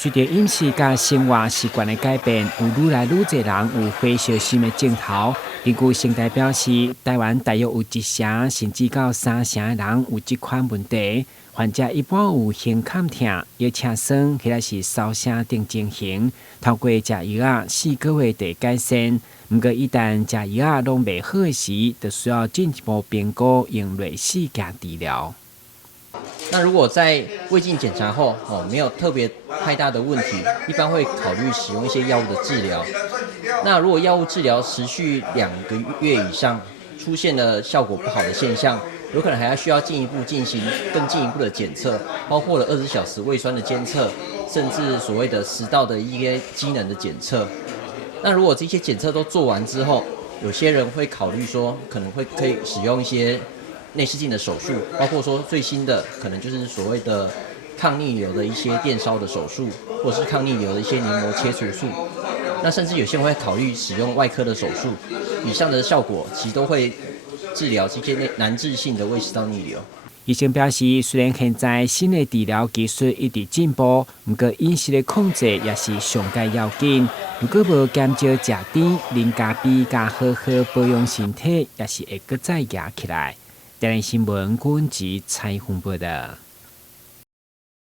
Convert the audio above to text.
随着饮食甲生活习惯的改变，有愈来愈侪人有火烧心的镜头。根据生态表示，台湾大约有1成甚至到3成的人有这款问题。患者一般有胸坎痛、腰侧酸，或者是烧声等情形。透过食药4个月就改善。不过一旦食药拢未好的时，就需要进一步评估用类似加治疗。那如果在胃镜检查后没有特别太大的问题，一般会考虑使用一些药物的治疗。那如果药物治疗持续2个月以上，出现了效果不好的现象，有可能还需要进一步进行更进一步的检测，包括了24小时胃酸的监测，甚至所谓的食道的一些机能的检测。那如果这些检测都做完之后，有些人会考虑说，可能可以使用一些内视镜的手术，包括说最新的可能就是所谓的抗逆流的一些电烧的手术，或者是抗逆流的一些黏膜切除术。那甚至有些人会考虑使用外科的手术，以上的效果其实都会治疗这些难治性的胃食道逆流。医生表示，虽然现在新的治疗技术一直进步，不过饮食的控制也是上界要紧。如果无减少食甜、啉咖啡，加好好保养身体，也是会搁再压起来。台湾新闻阮子采访报道。